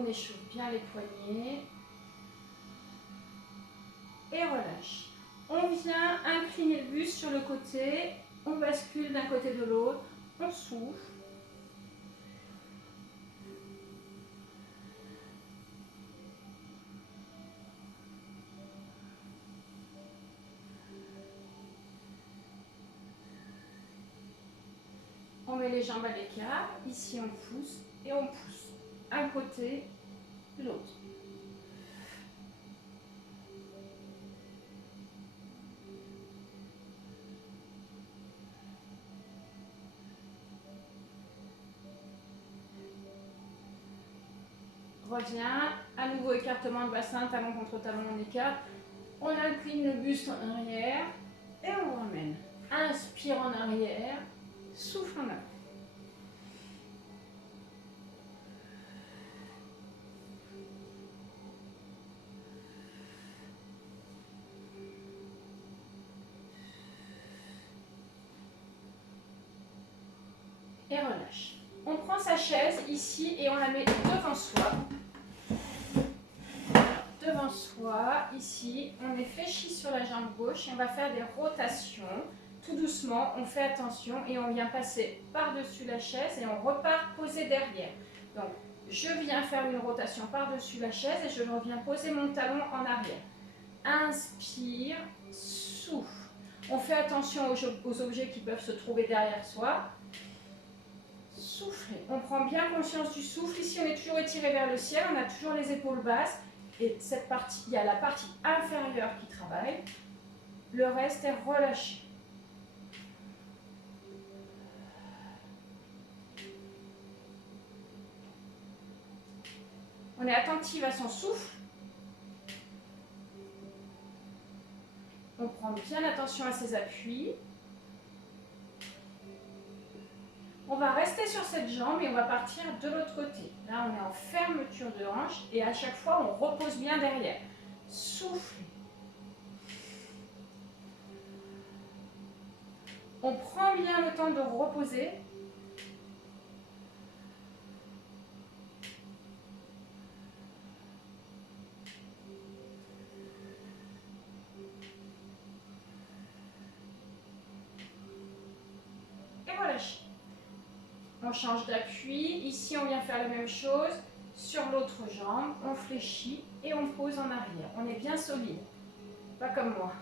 On échauffe bien les poignets. Et relâche. On vient incliner le buste sur le côté. On bascule d'un côté de l'autre. On souffle. On met les jambes à l'écart. Ici, on pousse et on pousse. Un côté, l'autre. Revient. À nouveau, écartement de bassin, talon contre talon, on écarte. On incline le buste en arrière et on ramène. Inspire en arrière. Souffle en avant. Et relâche. On prend sa chaise ici et on la met devant soi. Devant soi, ici, on est fléchi sur la jambe gauche et on va faire des rotations. Tout doucement, on fait attention et on vient passer par-dessus la chaise et on repart poser derrière. Donc, je viens faire une rotation par-dessus la chaise et je reviens poser mon talon en arrière. Inspire, souffle. On fait attention aux objets qui peuvent se trouver derrière soi. Soufflez. On prend bien conscience du souffle. Ici, on est toujours étiré vers le ciel. On a toujours les épaules basses. Et cette partie, il y a la partie inférieure qui travaille. Le reste est relâché. On est attentif à son souffle. On prend bien attention à ses appuis. On va rester sur cette jambe et on va partir de l'autre côté. Là, on est en fermeture de hanche et à chaque fois, on repose bien derrière. Soufflez. On prend bien le temps de reposer. Et relâchez. On change d'appui. Ici, on vient faire la même chose. Sur l'autre jambe, on fléchit et on pose en arrière. On est bien solide. Pas comme moi.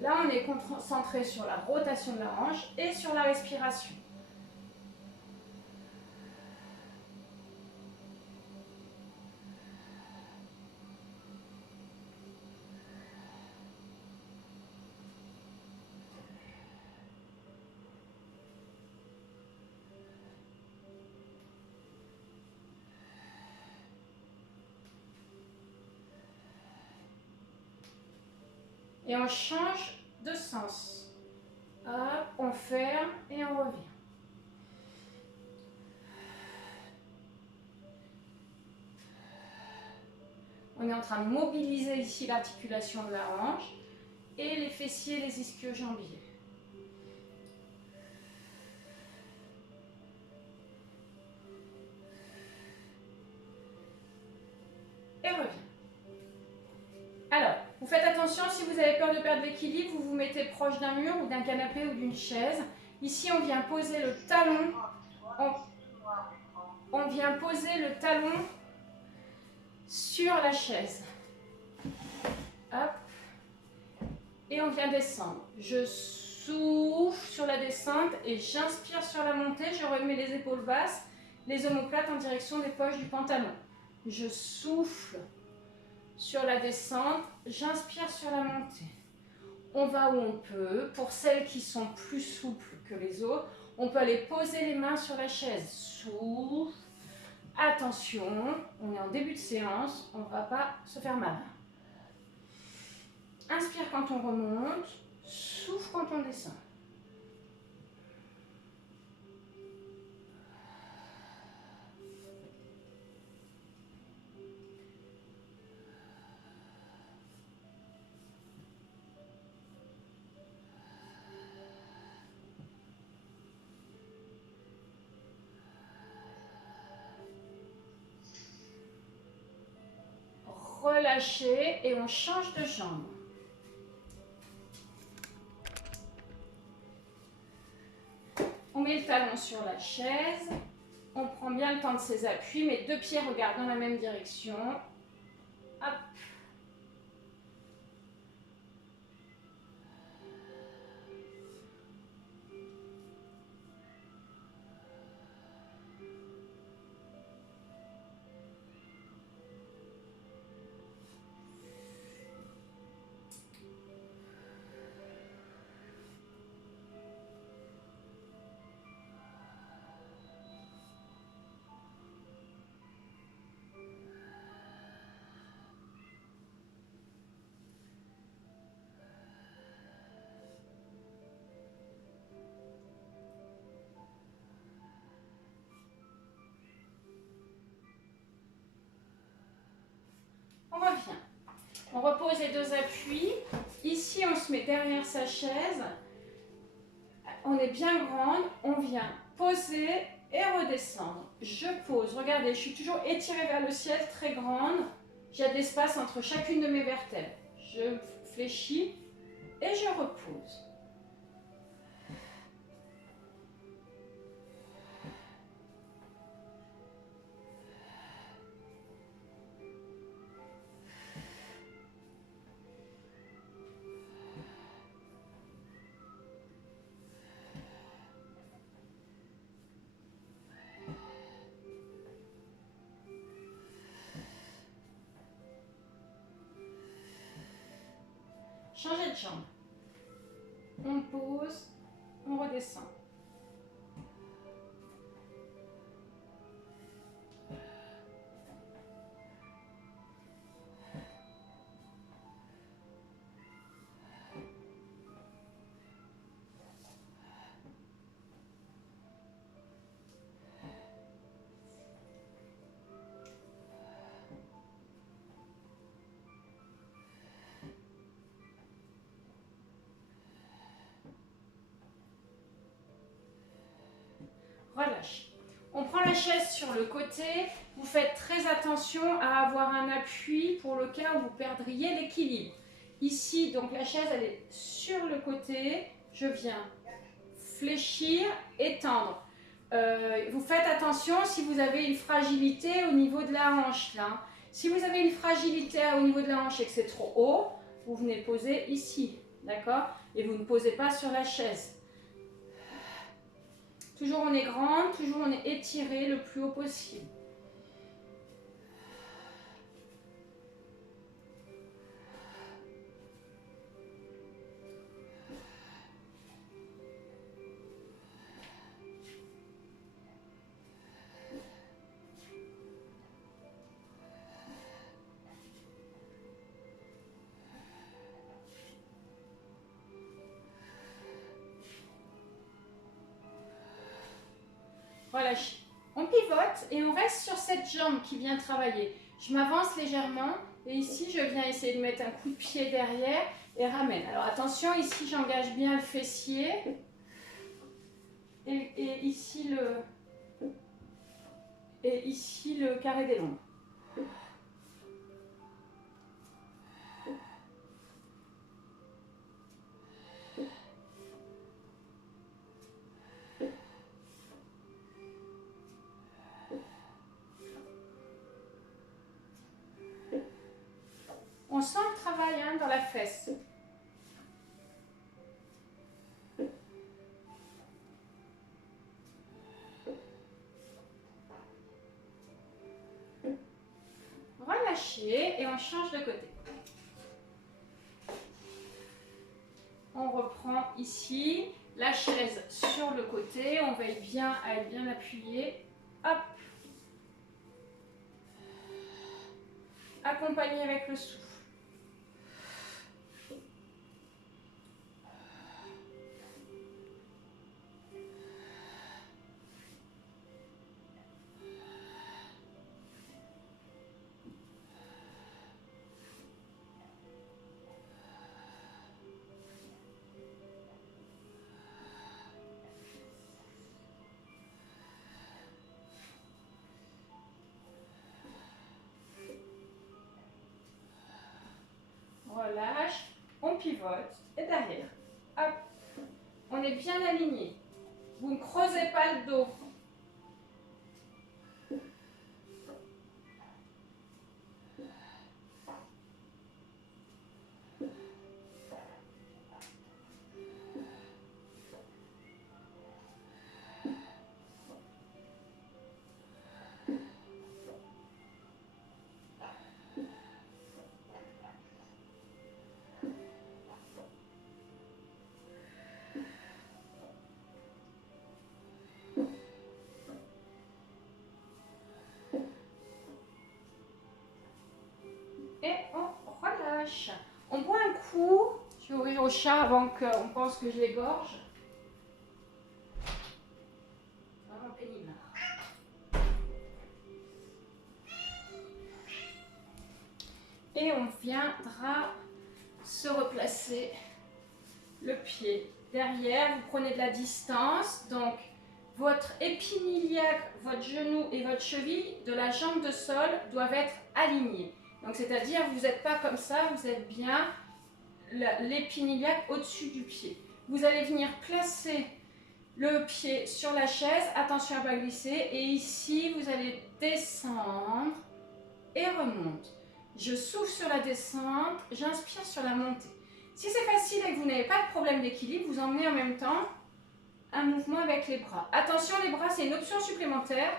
Là, on est concentré sur la rotation de la hanche et sur la respiration. Et on change de sens. Hop, on ferme et on revient. On est en train de mobiliser ici l'articulation de la hanche et les fessiers, les ischio-jambiers. Et revient. Alors, vous faites attention, si vous avez peur de perdre l'équilibre, vous vous mettez proche d'un mur ou d'un canapé ou d'une chaise. Ici, on vient poser le talon. On vient poser le talon sur la chaise. Hop. Et on vient descendre. Je souffle sur la descente et j'inspire sur la montée. Je remets les épaules basses, les omoplates en direction des poches du pantalon. Je souffle sur la descente, j'inspire sur la montée. On va où on peut. Pour celles qui sont plus souples que les autres, on peut aller poser les mains sur la chaise. Souffle. Attention, on est en début de séance, on ne va pas se faire mal. Inspire quand on remonte, souffle quand on descend. relâchez et on change de jambe. On met le talon sur la chaise, on prend bien le temps de ses appuis, mes deux pieds regardent dans la même direction. Hop. On revient. On repose les deux appuis. Ici, on se met derrière sa chaise. On est bien grande. On vient poser et redescendre. Je pose. Regardez, je suis toujours étirée vers le ciel, très grande. J'ai de l'espace entre chacune de mes vertèbres. Je fléchis et je repose. Changez de jambe. On pose, on redescend. Relâche. On prend la chaise sur le côté. Vous faites très attention à avoir un appui pour le cas où vous perdriez l'équilibre. Ici, donc la chaise, elle est sur le côté. Je viens fléchir, étendre. Vous faites attention si vous avez une fragilité au niveau de la hanche. Là. Si vous avez une fragilité au niveau de la hanche et que c'est trop haut, vous venez poser ici. D'accord? Et vous ne posez pas sur la chaise. Toujours on est grande, toujours on est étiré le plus haut possible. Relâchez. On pivote et on reste sur cette jambe qui vient travailler. Je m'avance légèrement et ici je viens essayer de mettre un coup de pied derrière et ramène. Alors attention, ici j'engage bien le fessier et ici le carré des lombes. On sent le travail dans la fesse. Relâchez et on change de côté. On reprend ici la chaise sur le côté. On veille bien à être bien appuyé. Hop. Accompagné avec le souffle. pivote et derrière. Hop. On est bien aligné. Vous ne creusez pas le dos. Et on relâche. On boit un coup. Je vais ouvrir au chat avant qu'on pense que je l'égorge. Vraiment pénible. Et on viendra se replacer le pied derrière. Vous prenez de la distance. Donc, votre épiniliaque, votre genou et votre cheville de la jambe de sol doivent être alignés. Donc, c'est-à-dire, vous n'êtes pas comme ça, vous êtes bien l'épiniliaque au-dessus du pied. Vous allez venir placer le pied sur la chaise, attention à ne pas glisser, et ici, vous allez descendre et remonte. Je souffle sur la descente, j'inspire sur la montée. Si c'est facile et que vous n'avez pas de problème d'équilibre, vous emmenez en même temps un mouvement avec les bras. Attention, les bras, c'est une option supplémentaire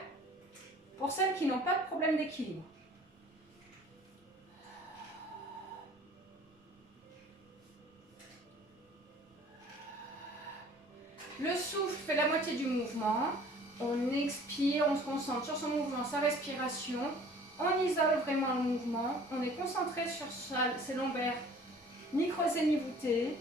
pour celles qui n'ont pas de problème d'équilibre. Le souffle fait la moitié du mouvement. On expire, on se concentre sur son mouvement, sa respiration. On isole vraiment le mouvement. On est concentré sur ses lombaires, ni creusés ni voûtés.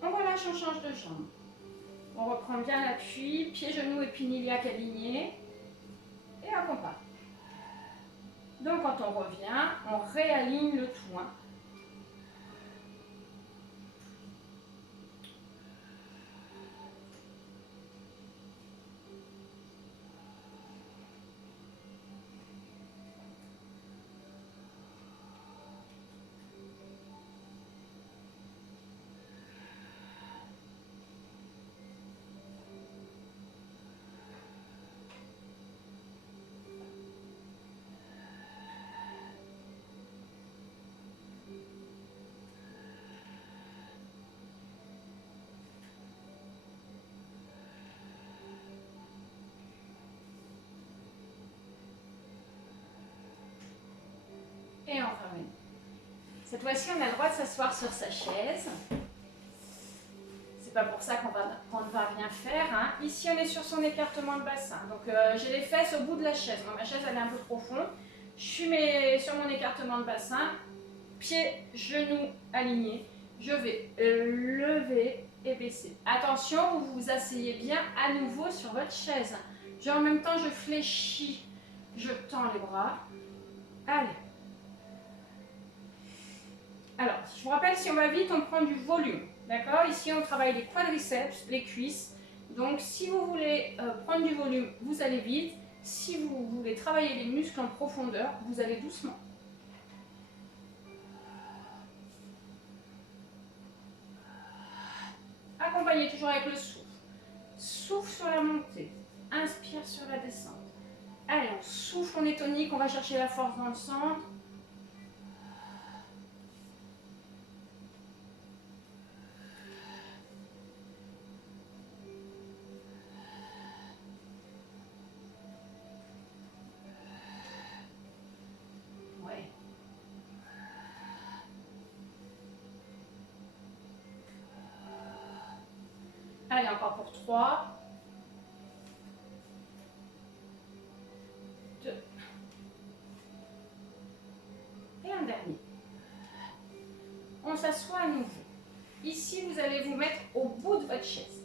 On relâche, on change de jambe. On reprend bien l'appui, pieds, genoux, épiniliaque alignés. Et hop, on part. Donc quand on revient, on réaligne le tout. Et on ramène. Cette fois-ci, on a le droit de s'asseoir sur sa chaise. C'est pas pour ça qu'on ne va rien faire. Ici, on est sur son écartement de bassin. Donc, j'ai les fesses au bout de la chaise. Moi, ma chaise, elle est un peu profond. Je suis sur mon écartement de bassin. Pieds, genoux alignés. Je vais lever et baisser. Attention, vous vous asseyez bien à nouveau sur votre chaise. En même temps, je fléchis. Je tends les bras. Allez. Alors, je vous rappelle, si on va vite, on prend du volume. D'accord? Ici, on travaille les quadriceps, les cuisses. Donc, si vous voulez prendre du volume, vous allez vite. Si vous voulez travailler les muscles en profondeur, vous allez doucement. Accompagnez toujours avec le souffle. Souffle sur la montée. Inspire sur la descente. Allez, on souffle, on est tonique, on va chercher la force dans le centre. Allez, encore pour 3, 2, et un dernier. On s'assoit à nouveau. Ici, Ici, vous allez vous mettre au bout de votre chaise.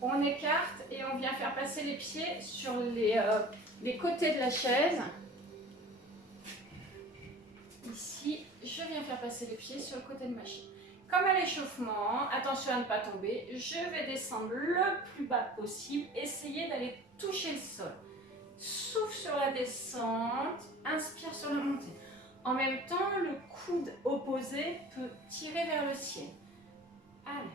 On écarte et on vient faire passer les pieds sur les côtés de la chaise. Ici, je viens faire passer les pieds sur le côté de ma chaise. Comme à l'échauffement, attention à ne pas tomber, je vais descendre le plus bas possible, essayez d'aller toucher le sol. Souffle sur la descente, inspire sur la montée. En même temps, le coude opposé peut tirer vers le ciel. Allez.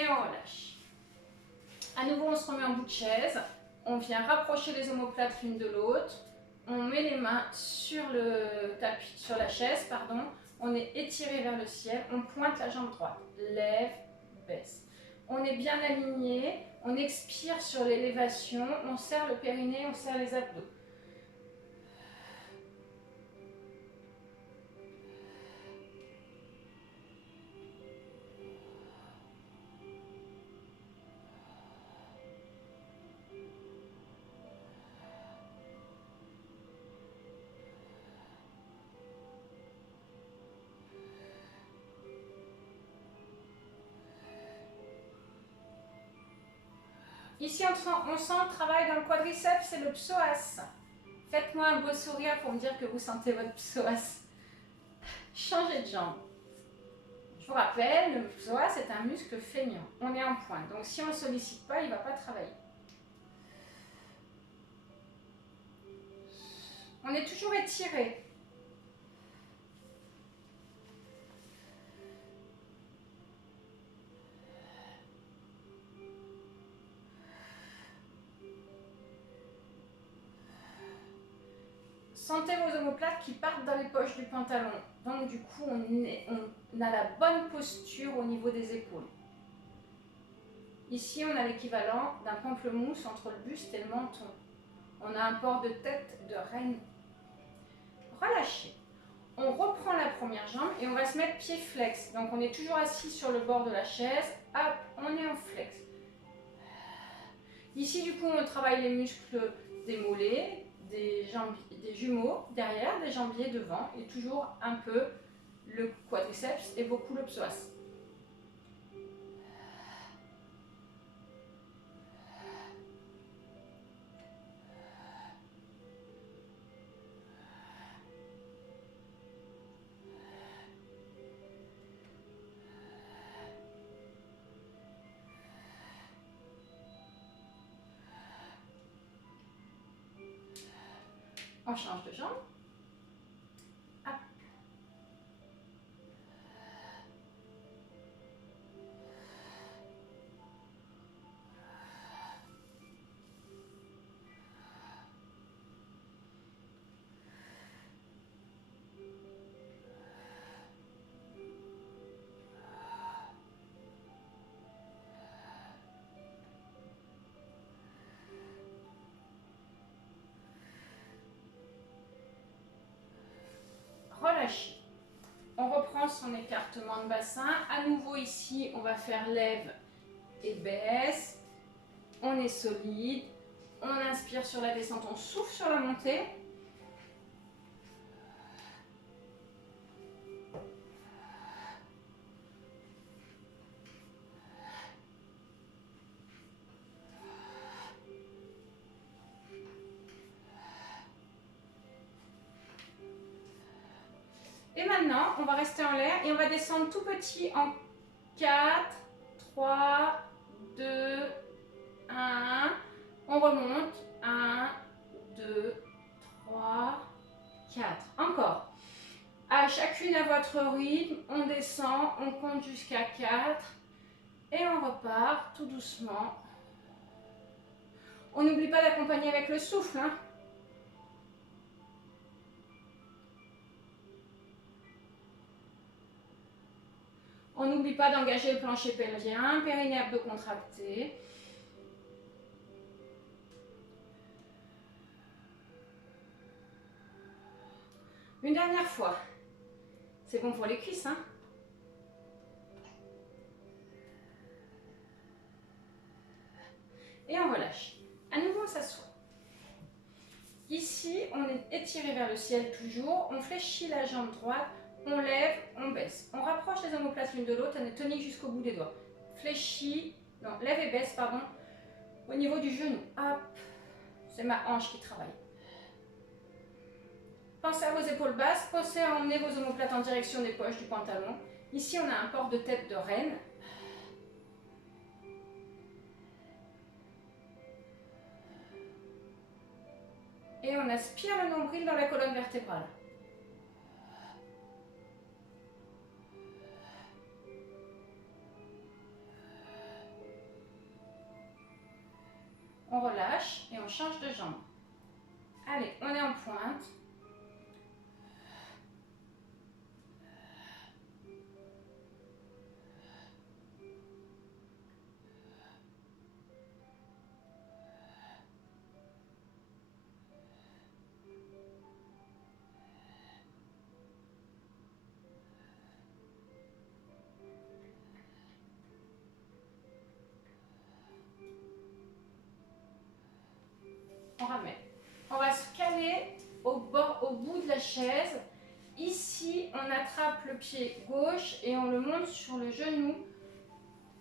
Et on relâche. À nouveau, on se remet en bout de chaise. On vient rapprocher les omoplates l'une de l'autre. On met les mains sur le tapis, sur la chaise, pardon. On est étiré vers le ciel. On pointe la jambe droite. Lève, baisse. On est bien aligné. On expire sur l'élévation. On serre le périnée, on serre les abdos. Ici, on sent le travail dans le quadriceps et le psoas. Faites-moi un beau sourire pour me dire que vous sentez votre psoas. Changez de jambe. Je vous rappelle, le psoas est un muscle feignant. On est en pointe. Donc, si on ne sollicite pas, il ne va pas travailler. On est toujours étiré. Sentez vos omoplates qui partent dans les poches du pantalon. Donc du coup, on a la bonne posture au niveau des épaules. Ici, on a l'équivalent d'un pamplemousse entre le buste et le menton. On a un port de tête de reine. Relâchez. On reprend la première jambe et on va se mettre pied flex. Donc on est toujours assis sur le bord de la chaise. Hop, on est en flex. Ici, du coup, on travaille les muscles des mollets, des jumeaux derrière, des jambiers devant et toujours un peu le quadriceps et beaucoup le psoas. On change de jambe. Hop. Relâchez. On reprend son écartement de bassin. À nouveau ici, on va faire lève et baisse. On est solide. On inspire sur la descente, on souffle sur la montée. Et maintenant, on va rester en l'air et on va descendre tout petit en 4, 3, 2, 1. On remonte. 1, 2, 3, 4. Encore. À chacune à votre rythme, on descend, on compte jusqu'à 4 et on repart tout doucement. On n'oublie pas d'accompagner avec le souffle, hein. On n'oublie pas d'engager le plancher pelvien, périnée abdos contracté. Une dernière fois. C'est bon pour les cuisses, hein? Et on relâche. À nouveau, on s'assoit. Ici, on est étiré vers le ciel toujours. On fléchit la jambe droite. On lève, on baisse. On rapproche les omoplates l'une de l'autre. On est tonique jusqu'au bout des doigts. Fléchit, non, lève et baisse, pardon. Au niveau du genou. Hop. C'est ma hanche qui travaille. Pensez à vos épaules basses. Pensez à emmener vos omoplates en direction des poches du pantalon. Ici, on a un port de tête de reine. Et on aspire le nombril dans la colonne vertébrale. On relâche et on change de jambe. Allez, on est en pointe. On ramène. On va se caler au bout de la chaise. Ici, on attrape le pied gauche et on le monte sur le genou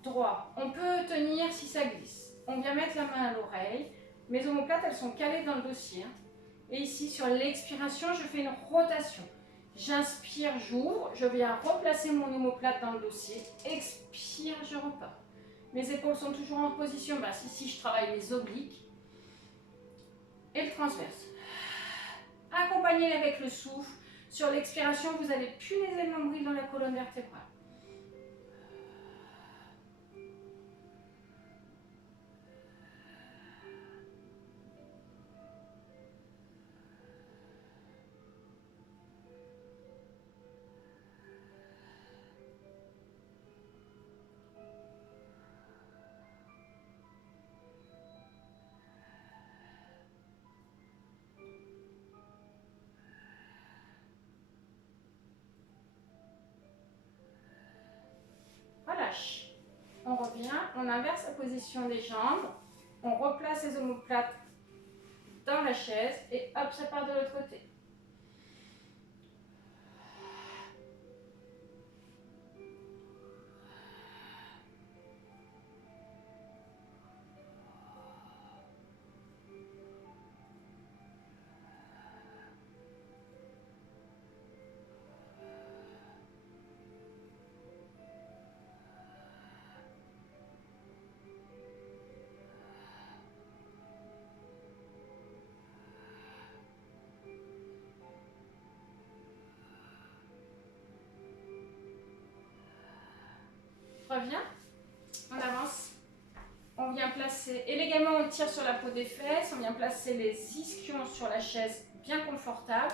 droit. On peut tenir si ça glisse. On vient mettre la main à l'oreille. Mes omoplates, elles sont calées dans le dossier. Et ici, sur l'expiration, je fais une rotation. J'inspire, j'ouvre. Je viens replacer mon omoplate dans le dossier. Expire, je repars. Mes épaules sont toujours en position basse. Ici, je travaille les obliques. Et le transverse. Accompagnez avec le souffle. Sur l'expiration, vous allez punaiser le nombril dans la colonne vertébrale. Relâche. On revient, on inverse la position des jambes, on replace les omoplates dans la chaise et hop, ça part de l'autre côté. Reviens, on avance, on vient placer, élégamment on tire sur la peau des fesses, on vient placer les ischions sur la chaise bien confortable,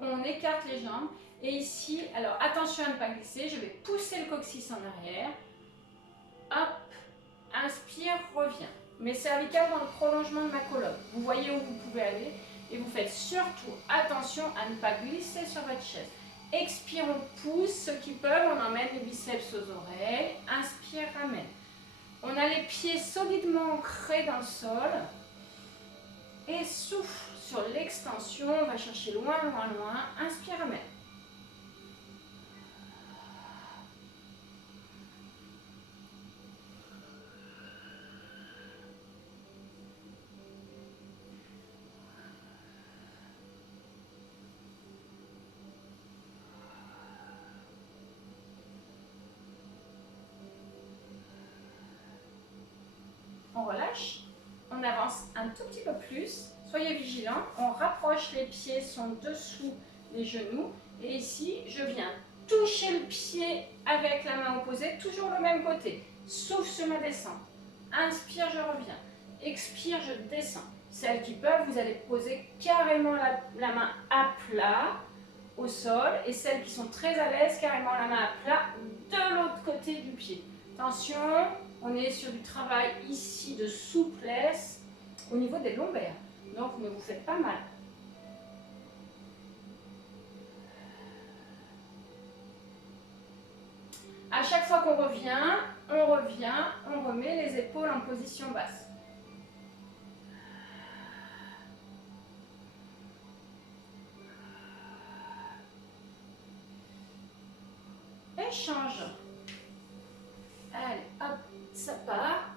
on écarte les jambes et ici, alors attention à ne pas glisser, je vais pousser le coccyx en arrière, hop, inspire, reviens, mes cervicales dans le prolongement de ma colonne, vous voyez où vous pouvez aller et vous faites surtout attention à ne pas glisser sur votre chaise. Expire, on pousse, ceux qui peuvent, on emmène les biceps aux oreilles. Inspire, ramène. On a les pieds solidement ancrés dans le sol. Et souffle sur l'extension, on va chercher loin, loin, loin. Inspire, ramène. On relâche, on avance un tout petit peu plus, soyez vigilants, on rapproche les pieds, sont dessous les genoux et ici je viens toucher le pied avec la main opposée, toujours le même côté, souffle sur ma descente, inspire je reviens, expire je descends. Celles qui peuvent, vous allez poser carrément la main à plat au sol et celles qui sont très à l'aise, carrément la main à plat de l'autre côté du pied. Attention, on est sur du travail ici de souplesse au niveau des lombaires. Donc ne vous faites pas mal. À chaque fois qu'on revient, on remet les épaules en position basse. Échange. Allez, hop, ça part.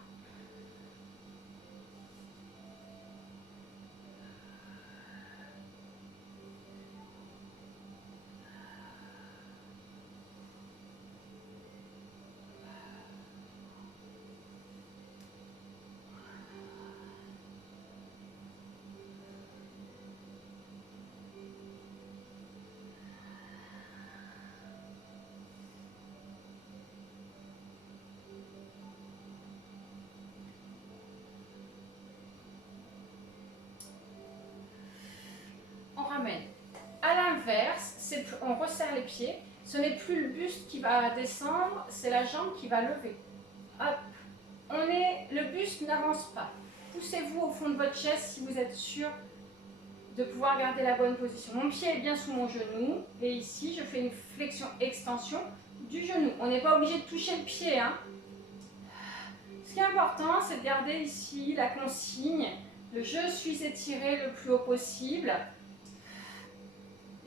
On ramène. À l'inverse, on resserre les pieds. Ce n'est plus le buste qui va descendre, c'est la jambe qui va lever. Hop. Le buste n'avance pas. Poussez-vous au fond de votre chaise si vous êtes sûr de pouvoir garder la bonne position. Mon pied est bien sous mon genou et ici je fais une flexion-extension du genou. On n'est pas obligé de toucher le pied, hein. Ce qui est important, c'est de garder ici la consigne, le je suis étiré le plus haut possible.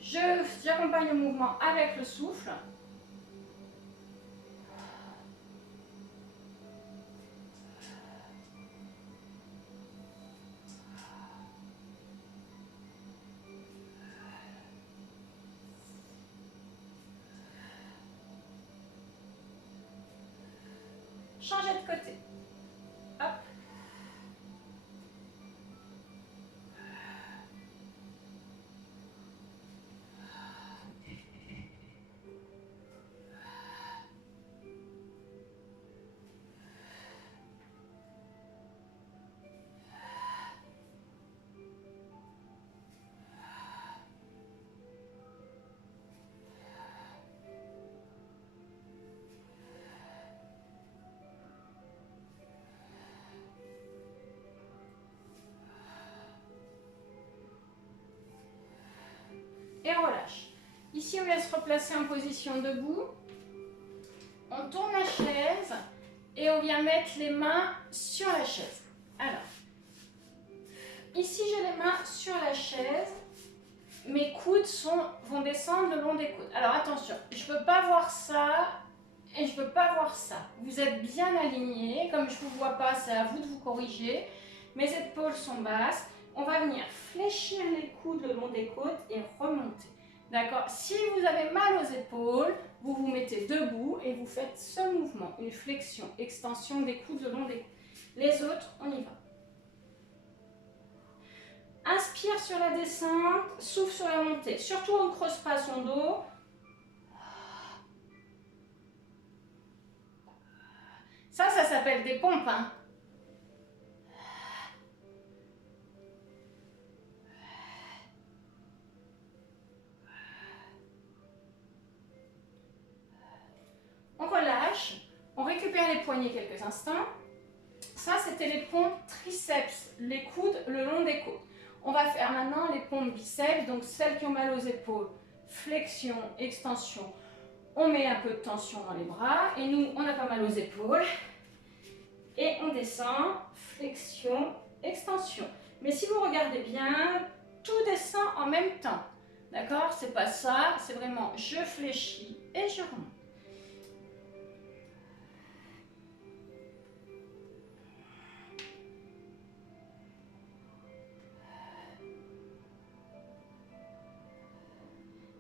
J'accompagne le mouvement avec le souffle. Changez de côté. Hop. Et on relâche. Ici, on vient se replacer en position debout. On tourne la chaise et on vient mettre les mains sur la chaise. Alors, ici, j'ai les mains sur la chaise. Mes coudes vont descendre le long des coudes. Alors, attention, je ne peux pas voir ça et je ne peux pas voir ça. Vous êtes bien alignés. Comme je ne vous vois pas, c'est à vous de vous corriger. Mes épaules sont basses. On va venir fléchir les coudes le long des côtes et remonter. D'accord? Si vous avez mal aux épaules, vous vous mettez debout et vous faites ce mouvement, une flexion, extension des coudes le long des côtes. Les autres, on y va. Inspire sur la descente, souffle sur la montée. Surtout, on ne creuse pas son dos. Ça s'appelle des pompes, hein. On relâche, on récupère les poignets quelques instants. Ça, c'était les pompes triceps, les coudes le long des côtes. On va faire maintenant les pompes biceps, donc celles qui ont mal aux épaules. Flexion, extension. On met un peu de tension dans les bras et nous, on n'a pas mal aux épaules. Et on descend, flexion, extension. Mais si vous regardez bien, tout descend en même temps. D'accord? C'est pas ça, c'est vraiment je fléchis et je remonte.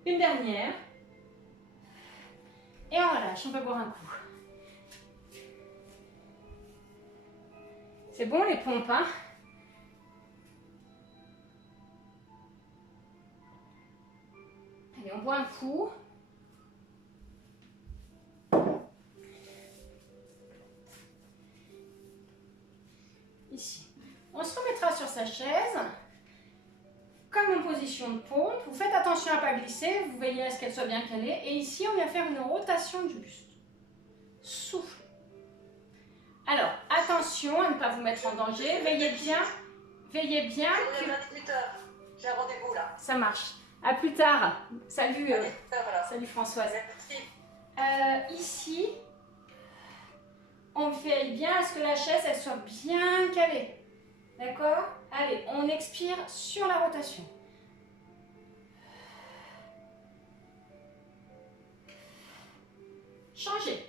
Une dernière. Et on relâche, on va boire un coup. C'est bon les pompes, hein? Allez, on boit un coup. Ici. On se remettra sur sa chaise, comme en position position de ponte. Vous faites attention à ne pas glisser, vous veillez à ce qu'elle soit bien calée. Et ici, on vient faire une rotation du buste. Souffle. Alors, attention à ne pas vous mettre en danger. Veillez bien. Veillez bien. Je reviens à 18h. J'ai un rendez-vous là. Ça marche. À plus tard. Salut, À 18h, voilà. salut Françoise. Merci. Ici, on veille bien à ce que la chaise elle soit bien calée. D'accord? Allez, on expire sur la rotation. Changez.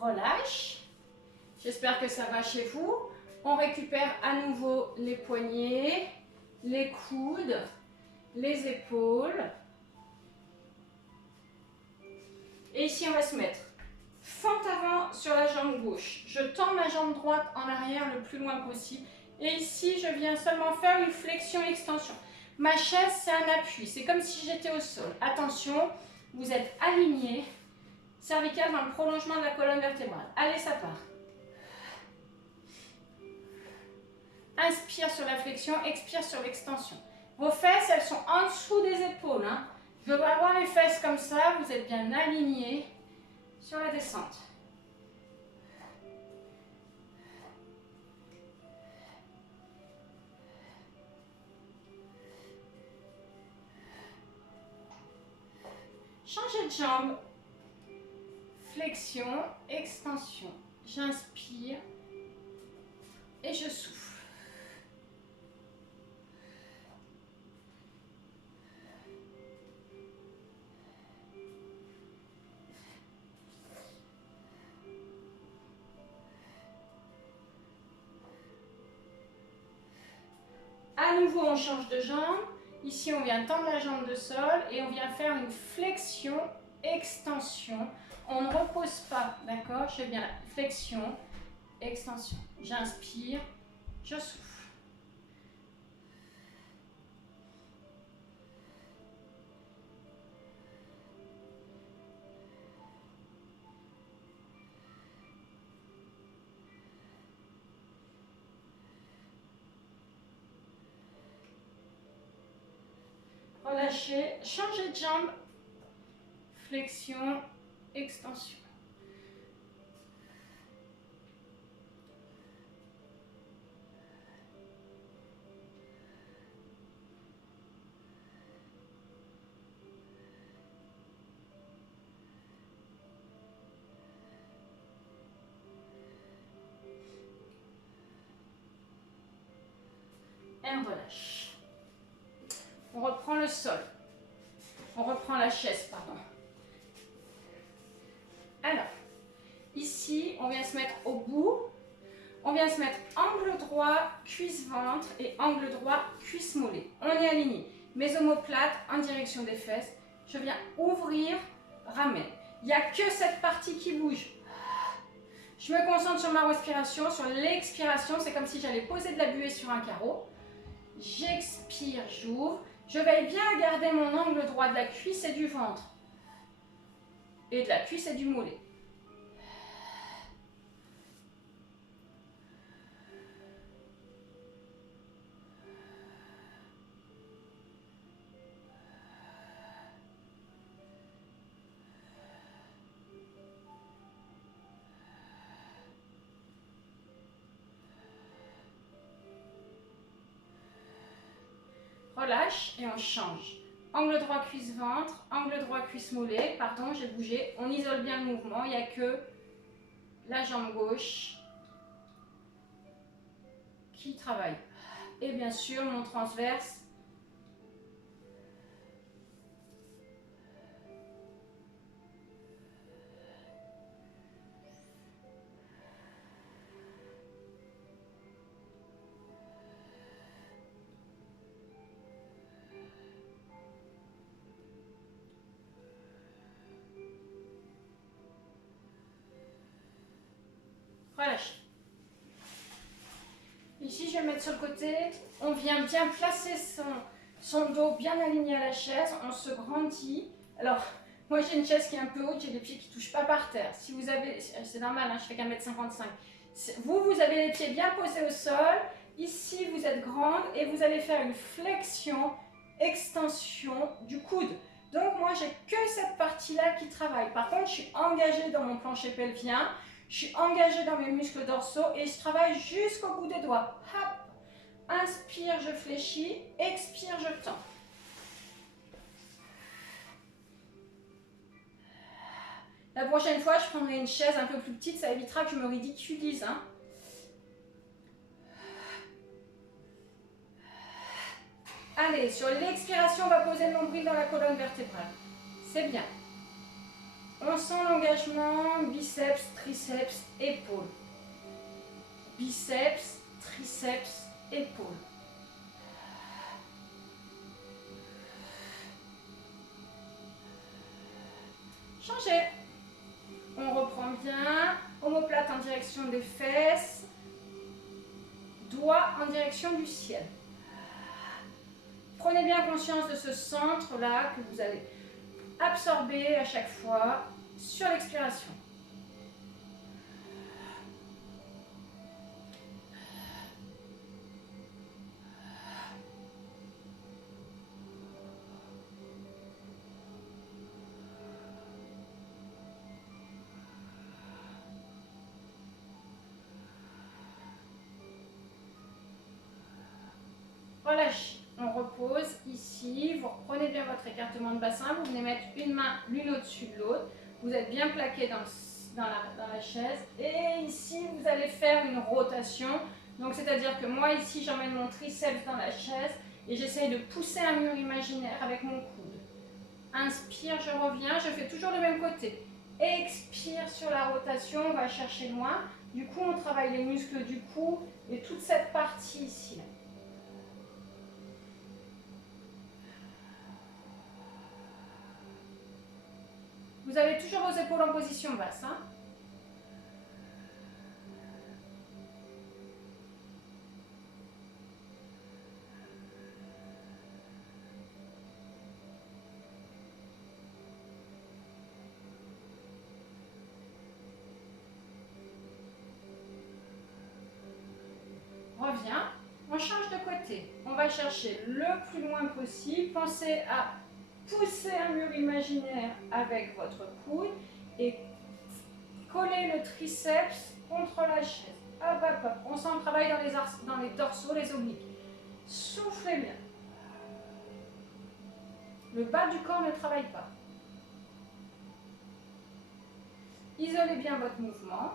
Relâche. J'espère que ça va chez vous. On récupère à nouveau les poignets, les coudes, les épaules. Et ici, on va se mettre fente avant sur la jambe gauche. Je tends ma jambe droite en arrière le plus loin possible. Et ici, je viens seulement faire une flexion-extension. Ma chaise, c'est un appui. C'est comme si j'étais au sol. Attention, vous êtes aligné. Cervicale dans le prolongement de la colonne vertébrale. Allez, ça part. Inspire sur la flexion, expire sur l'extension. Vos fesses, elles sont en dessous des épaules. Hein. Je veux avoir les fesses comme ça, vous êtes bien alignés sur la descente. Changez de jambe. Flexion, extension. J'inspire et je souffle. À nouveau, on change de jambe. Ici, on vient tendre la jambe de sol et on vient faire une flexion, extension. On ne repose pas, d'accord? Je fais bien la flexion, extension. J'inspire, je souffle. Relâchez, changez de jambe, flexion, extension. Et on relâche. On reprend le sol. On reprend la chaise, pardon. Alors, ici, on vient se mettre au bout. On vient se mettre angle droit, cuisse-ventre et angle droit, cuisse-mollet. On est aligné. Mes omoplates en direction des fesses. Je viens ouvrir, ramène. Il n'y a que cette partie qui bouge. Je me concentre sur ma respiration, sur l'expiration. C'est comme si j'allais poser de la buée sur un carreau. J'expire, j'ouvre. Je veille bien à garder mon angle droit de la cuisse et du ventre. Et de la cuisse et du mollet. Relâche et on change. Angle droit cuisse-ventre, angle droit cuisse-mollet. Pardon, j'ai bougé. On isole bien le mouvement. Il n'y a que la jambe gauche qui travaille. Et bien sûr, mon transverse. relâchez. Ici, je vais mettre sur le côté. On vient bien placer son dos bien aligné à la chaise. On se grandit. Alors, moi, j'ai une chaise qui est un peu haute. J'ai les pieds qui ne touchent pas par terre. Si vous avez, c'est normal, hein, je fais qu'1,55 m. Vous avez les pieds bien posés au sol. Ici, vous êtes grande et vous allez faire une flexion, extension du coude. Donc, moi, j'ai que cette partie-là qui travaille. Par contre, je suis engagée dans mon plancher pelvien. Je suis engagée dans mes muscles dorsaux et je travaille jusqu'au bout des doigts. Hop. Inspire, je fléchis. Expire, je tends. La prochaine fois, je prendrai une chaise un peu plus petite. Ça évitera que je me ridiculise. Hein. Allez, sur l'expiration, on va poser le nombril dans la colonne vertébrale. C'est bien. On sent l'engagement, biceps, triceps, épaules. Biceps, triceps, épaules. Changez. On reprend bien. Omoplate en direction des fesses. Doigts en direction du ciel. Prenez bien conscience de ce centre-là que vous allez absorber à chaque fois sur l'expiration. Relâchez. On repose ici, vous reprenez bien votre écartement de bassin, vous venez mettre une main l'une au-dessus de l'autre, vous êtes bien plaqué dans la chaise et ici vous allez faire une rotation, donc c'est-à-dire que moi ici j'emmène mon triceps dans la chaise et j'essaye de pousser un mur imaginaire avec mon coude. Inspire, je reviens, je fais toujours le même côté. Expire sur la rotation, on va chercher loin, du coup on travaille les muscles du cou et toute cette partie ici. Vous avez toujours vos épaules en position basse. Hein. Reviens. On change de côté. On va chercher le plus loin possible. Pensez à pousser un mur imaginaire avec votre coude et coller le triceps contre la chaise. Hop, hop, hop. On sent le travail dans les dorsaux, les obliques. Soufflez bien. Le bas du corps ne travaille pas. Isolez bien votre mouvement.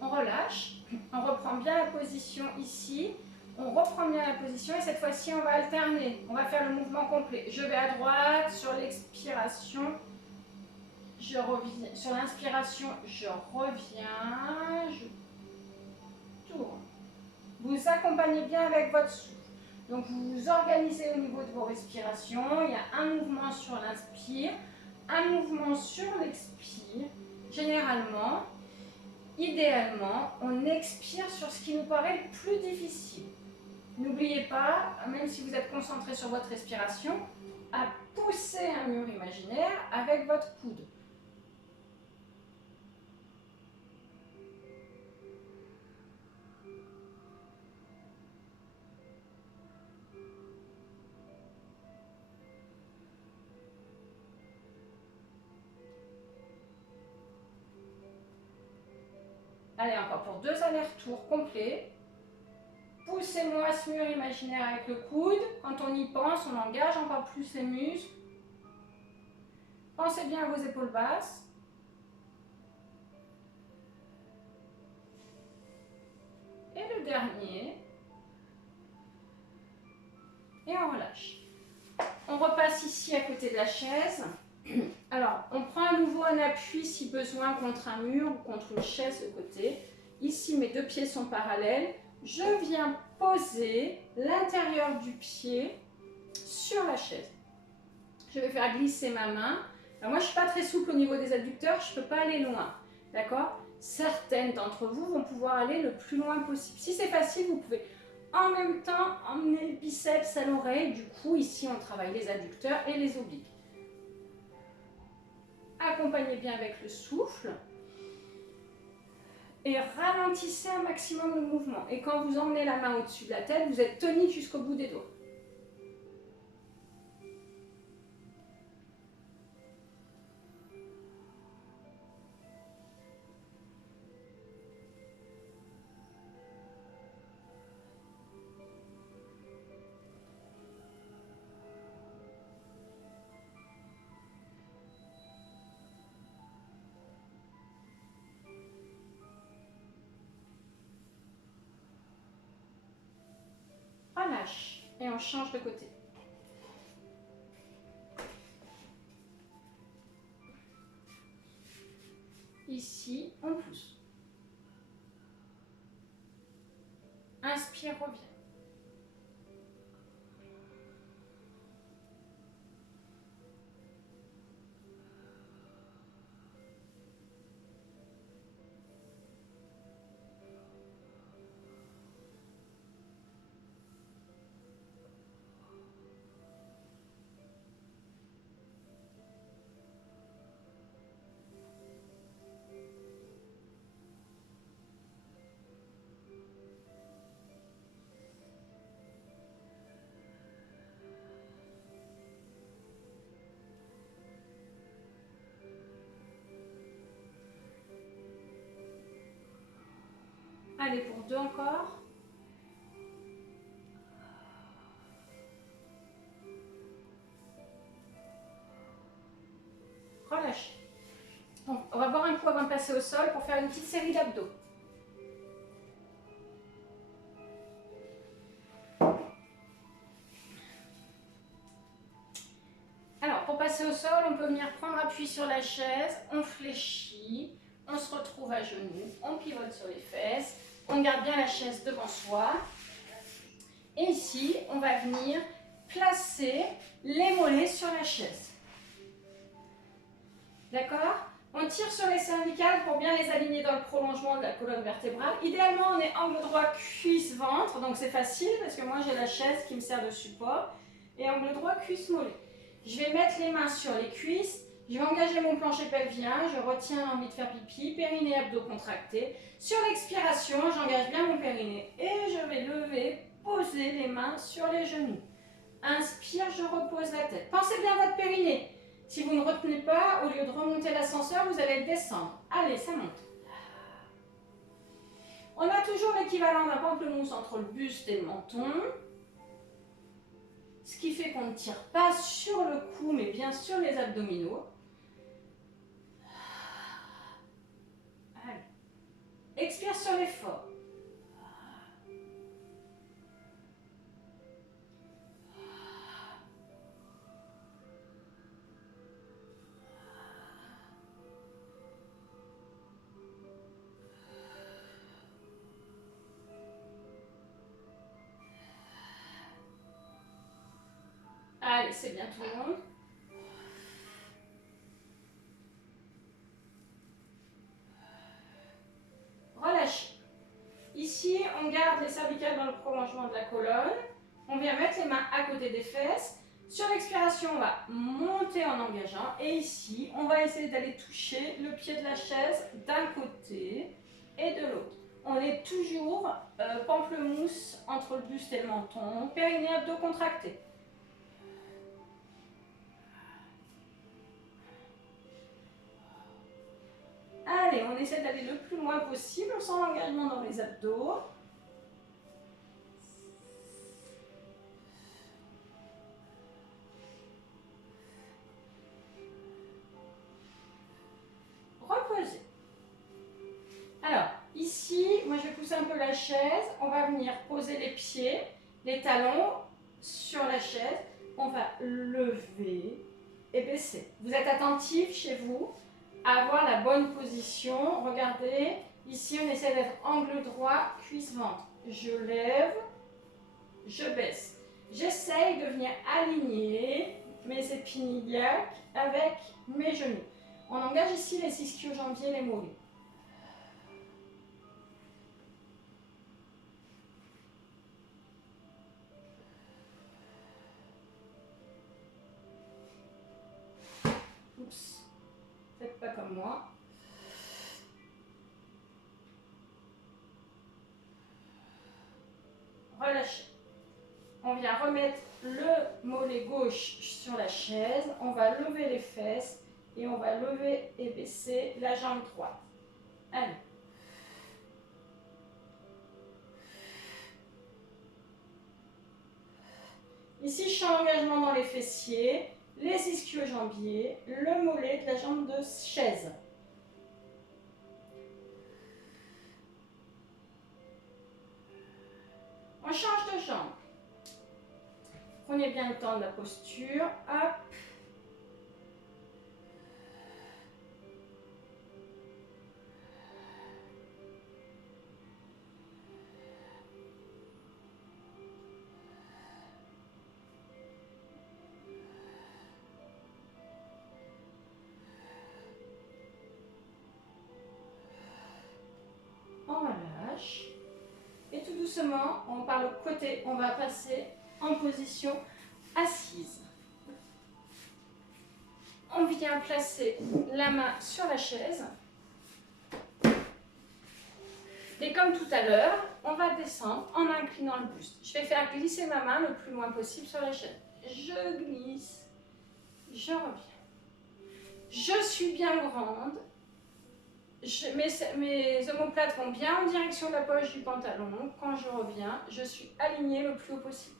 On relâche, on reprend bien la position ici, on reprend bien la position et cette fois-ci on va alterner, on va faire le mouvement complet. Je vais à droite, sur l'expiration, je reviens, sur l'inspiration, je reviens, je tourne. Vous accompagnez bien avec votre souffle. Donc vous vous organisez au niveau de vos respirations, il y a un mouvement sur l'inspire, un mouvement sur l'expire, généralement. Idéalement, on expire sur ce qui nous paraît le plus difficile. N'oubliez pas, même si vous êtes concentré sur votre respiration, à pousser un mur imaginaire avec votre coude. Allez, encore pour 2 allers-retours complets. Poussez-moi ce mur imaginaire avec le coude. Quand on y pense, on engage encore plus les muscles. Pensez bien à vos épaules basses. Et le dernier. Et on relâche. On repasse ici à côté de la chaise. Alors, on prend à nouveau m'appuie si besoin contre un mur ou contre une chaise de côté. Ici, mes deux pieds sont parallèles. Je viens poser l'intérieur du pied sur la chaise. Je vais faire glisser ma main. Alors moi, je ne suis pas très souple au niveau des adducteurs, je ne peux pas aller loin. D'accord? Certaines d'entre vous vont pouvoir aller le plus loin possible. Si c'est facile, vous pouvez en même temps emmener le biceps à l'oreille. Du coup, ici, on travaille les adducteurs et les obliques. Accompagnez bien avec le souffle. Et ralentissez un maximum le mouvement. Et quand vous emmenez la main au-dessus de la tête, vous êtes tonique jusqu'au bout des doigts. Relâche et on change de côté. Ici, on pousse. Inspire, reviens. Allez, pour 2 encore. Relâchez. Donc, on va boire un coup avant de passer au sol pour faire une petite série d'abdos. Alors, pour passer au sol, on peut venir prendre appui sur la chaise, on fléchit, on se retrouve à genoux, on pivote sur les fesses, on garde bien la chaise devant soi. Et ici, on va venir placer les mollets sur la chaise. D'accord? On tire sur les cervicales pour bien les aligner dans le prolongement de la colonne vertébrale. Idéalement, on est angle droit, cuisse-ventre, donc c'est facile parce que moi j'ai la chaise qui me sert de support. Et angle droit, cuisse-mollet. Je vais mettre les mains sur les cuisses, je vais engager mon plancher pelvien, je retiens l'envie de faire pipi, périnée, abdos contractés. Sur l'expiration, j'engage bien mon périnée et je vais lever, poser les mains sur les genoux. Inspire, je repose la tête. Pensez bien à votre périnée. Si vous ne retenez pas, au lieu de remonter l'ascenseur, vous allez descendre. Allez, ça monte. On a toujours l'équivalent d'un pamplemousse entre le buste et le menton. Ce qui fait qu'on ne tire pas sur le cou, mais bien sur les abdominaux. Allez. Expire sur l'effort. Allez, c'est bien tout le monde. Relâchez. Ici, on garde les cervicales dans le prolongement de la colonne. On vient mettre les mains à côté des fesses. Sur l'expiration, on va monter en engageant. Et ici, on va essayer d'aller toucher le pied de la chaise d'un côté et de l'autre. On est toujours pamplemousse entre le buste et le menton. Périnée, abdos contractés. Allez, on essaie d'aller le plus loin possible sans l'engagement dans les abdos. Reposez. Alors, ici, moi je vais pousser un peu la chaise. On va venir poser les pieds, les talons sur la chaise. On va lever et baisser. Vous êtes attentif chez vous avoir la bonne position. Regardez, ici on essaie d'être angle droit, cuisse-ventre. Je lève, je baisse. J'essaye de venir aligner mes épines iliaques avec mes genoux. On engage ici les ischio-jambiers, les mollets. Oups, faites pas comme moi. Relâchez. On vient remettre le mollet gauche sur la chaise. On va lever les fesses et on va lever et baisser la jambe droite. Allez. Ici, je suis en engagement dans les fessiers, les ischio-jambiers, le mollet de la jambe de chaise. On change de jambe. Prenez bien le temps de la posture. Hop. On relâche. Et tout doucement, par le côté, on va passer en position assise. On vient placer la main sur la chaise. Et comme tout à l'heure, on va descendre en inclinant le buste. Je vais faire glisser ma main le plus loin possible sur la chaise. Je glisse, je reviens. Je suis bien grande. Mes omoplates vont bien en direction de la poche du pantalon. Quand je reviens, je suis alignée le plus haut possible.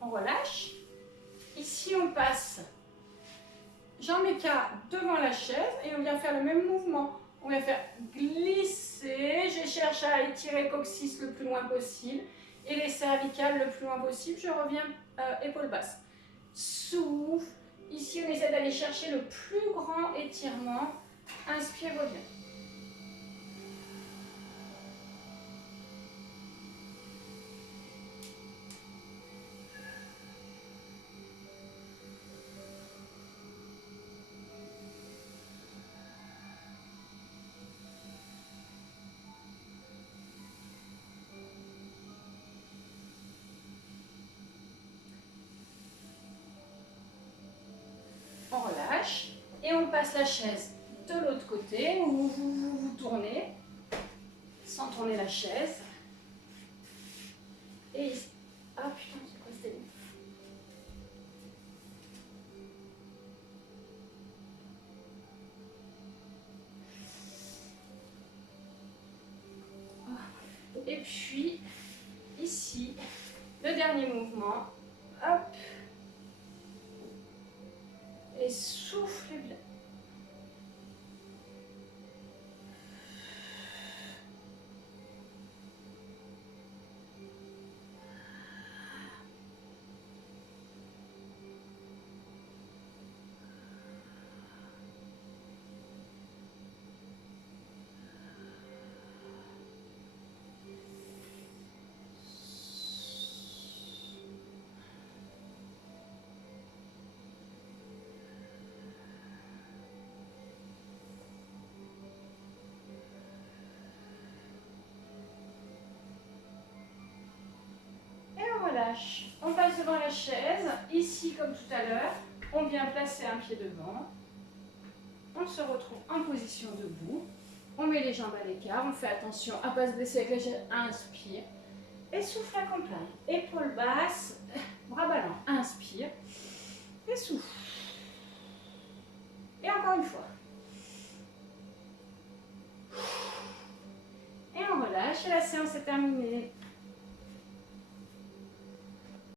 On relâche. Ici, on passe jambes écartes devant la chaise et on vient faire le même mouvement. On vient faire glisser. Je cherche à étirer le coccyx le plus loin possible et les cervicales le plus loin possible. Je reviens épaules basses. Souffle. Ici, on essaie d'aller chercher le plus grand étirement. Inspire, reviens. On relâche et on passe la chaise de l'autre côté. Vous tournez sans tourner la chaise. Et ici. Ah putain, c'est quoi cette ligne? Et puis, ici, le dernier mouvement. Hop. Et soufflez bien. Relâche. On passe devant la chaise. Ici, comme tout à l'heure, on vient placer un pied devant. On se retrouve en position debout. On met les jambes à l'écart. On fait attention à ne pas se blesser avec la chaise. Inspire. Et souffle accompagne. Épaules basses. Bras ballants. Inspire. Et souffle. Et encore une fois. Et on relâche. Et la séance est terminée.